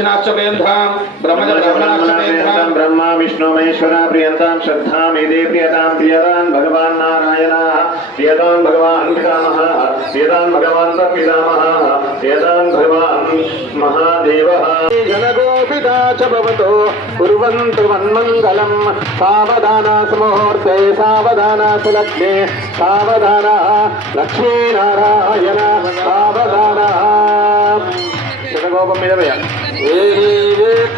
दक्षिणाक्षपेन्द्रां ब्रह्मणाक्षपेन्द्रां ब्रह्मा विष्णु महेश्वरा प्रियंतां श्रद्धां मेदे प्रियतां प्रियतान् भगवान् नारायणः प्रियतान् भगवान् पितामहः प्रियतान् भगवान् पितामहः प्रियतान् भगवान् महादेवः जनगोपिता च भवतो कुर्वन्तु मन्मङ्गलं सावधाना सुमुहूर्ते सावधाना सुलग्ने सावधाना लक्ष्मीनारायण सावधाना जनगोपं मिलवया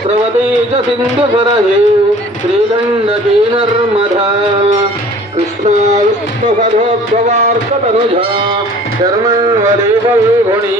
प्रवतीज सिन्धुसरहे श्रीगण्डकी नर्मदा कृष्णा विष्णुसधोद्भवार्कतनुजा शर्मण्वदेव विभुणि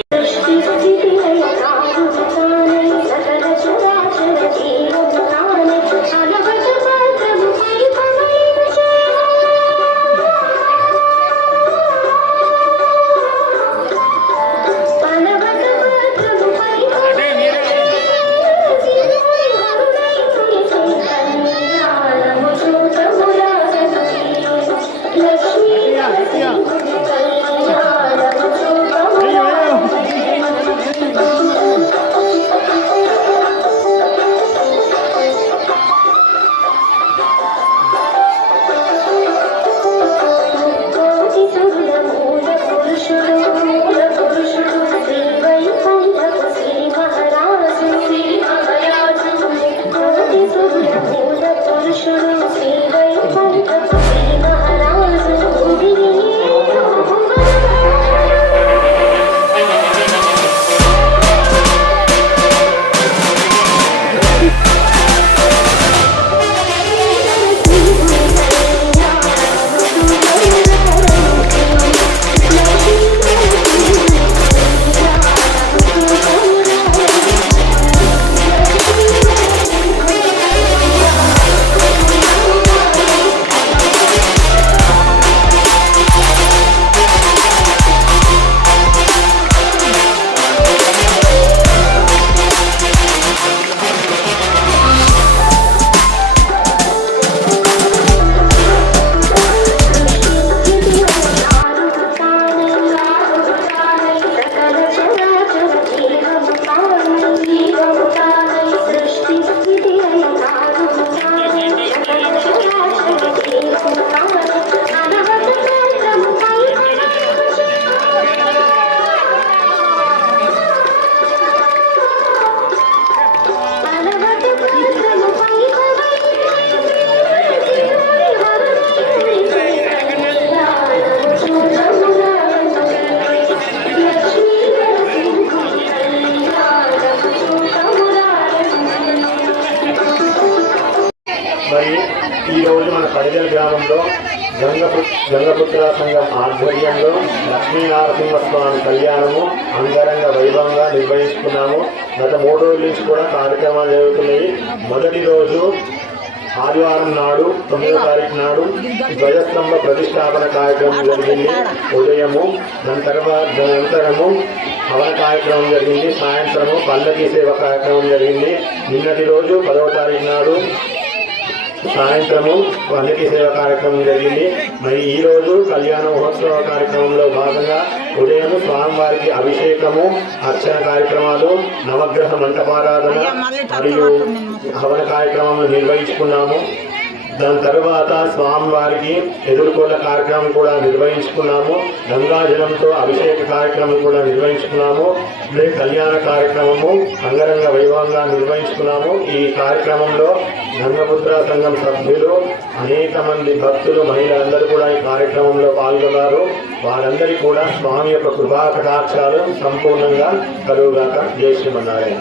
ఈ రోజు మన పడిగల్ గ్రామంలో గంగపుత్ర సంఘం ఆధ్వర్యంలో లక్ష్మీనరసింహస్వామి కళ్యాణము అంగరంగ వైభవంగా నిర్వహిస్తున్నాము. గత 3 రోజుల నుంచి కూడా కార్యక్రమాలు జరుగుతున్నాయి. మొదటి రోజు ఆదివారం నాడు 9వ తారీఖు నాడు ధ్వజస్తంభ ప్రతిష్టాపన కార్యక్రమం జరిగింది ఉదయము. దాని అనంతరము హవన కార్యక్రమం జరిగింది. సాయంత్రము పల్లకి సేవ కార్యక్రమం జరిగింది. నిన్నటి రోజు 10వ తారీఖు నాడు సాయంత్రము పల్లకి సేవ కార్యక్రమం జరిగింది. మరి ఈరోజు కళ్యాణ మహోత్సవ కార్యక్రమంలో భాగంగా ఉదయం స్వామివారికి అభిషేకము అర్చన కార్యక్రమాలు నవగ్రహ మంటపారాధన మరియు హవన కార్యక్రమాలు నిర్వహించుకున్నాము. దాని తర్వాత స్వామివారికి ఎదుర్కోల కార్యక్రమం కూడా నిర్వహించుకున్నాము. గంగాజలంతో అభిషేక కార్యక్రమం కూడా నిర్వహించుకున్నాము. కళ్యాణ కార్యక్రమము అంగరంగ వైభవంగా నిర్వహించుకున్నాము. ఈ కార్యక్రమంలో గంగపుత్ర సంఘం సభ్యులు అనేక మంది భక్తులు మహిళలందరూ కూడా ఈ కార్యక్రమంలో పాల్గొన్నారు. వారందరికీ కూడా స్వామి యొక్క కృపా కటాక్షాలు సంపూర్ణంగా కలుగుగాక. జై శ్రీమన్నారాయణ.